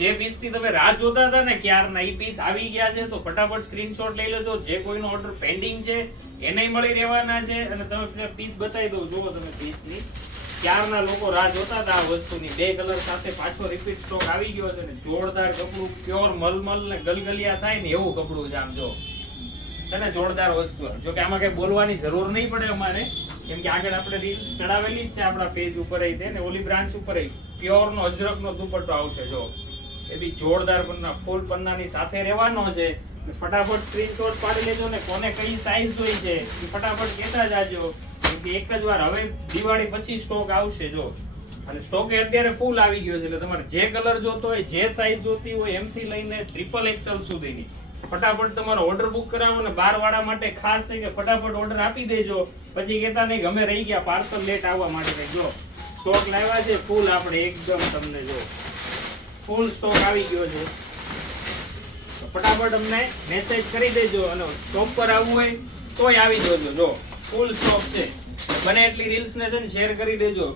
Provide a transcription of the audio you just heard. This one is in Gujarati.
જે પીસ થી તમે રાહ જોતા હતા ને ક્યારના ઈ પીસ આવી ગયા છે, તો ફટાફટ સ્ક્રીનશોટ લઈ લેજો. જે કોઈનો ઓર્ડર પેન્ડિંગ છે એને મળી રહેવાના છે. અને તમે પીસ બતાવી દઉં, જુઓ તમે પીસની ક્યારના લોકો રાહ જોતા હતા આ વસ્તુની. 2 કલર સાથે પાછો રિપીટ સ્ટોક આવી ગયો છે ને જોરદાર કપડું, પ્યોર મલમલ ને ગલગલિયા થાય ને એવું કપડું છે. આમ જો છે ને જોરદાર વસ્તુ. જો કે આમાં કઈ બોલવાની જરૂર નહીં પડે અમારે, કેમ કે આગળ આપણે રીલ ચડાવેલી જ છે આપણા પેજ ઉપર ને ઓલી બ્રાન્ચ ઉપર પ્યોર નો અજરક નો દુપટ્ટો આવશે. જો એ બી જોરદાર પન્ના, ફૂલ પન્નાની સાથે રહેવાનો છે. ફટાફટ સ્ક્રીનશોટ પાડી લેજો ને કોને કઈ સાઈઝ હોય છે એ ફટાફટ કહેતા જાજો. એક જ વાર હવે દિવાળી પછી સ્ટોક આવશે. જો અને સ્ટોક અત્યારે ફૂલ આવી ગયો છે, એટલે તમારે જે કલર જોતો હોય, જે સાઈઝ જોતી હોય એમથી લઈને XXL સુધીની ફટાફટ તમારો ઓર્ડર બુક કરાવો. ને 12 વાળા માટે ખાસ છે કે ફટાફટ ઓર્ડર આપી દેજો, પછી કહેતા નહીં ગમે રહી ગયા પાર્સલ લેટ આવવા માટે. જો સ્ટોક લાવ્યા છે ફૂલ આપણે એકદમ, તમને જો ફૂલ સ્ટોક આવી ગયો છે. ફટાફટ અમને મેસેજ કરી દેજો, અને શોપ પર આવવું હોય તોય આવી જજો. જો ફૂલ સ્ટોક છે, બને એટલી રીલ્સ ને છે ને શેર કરી દેજો.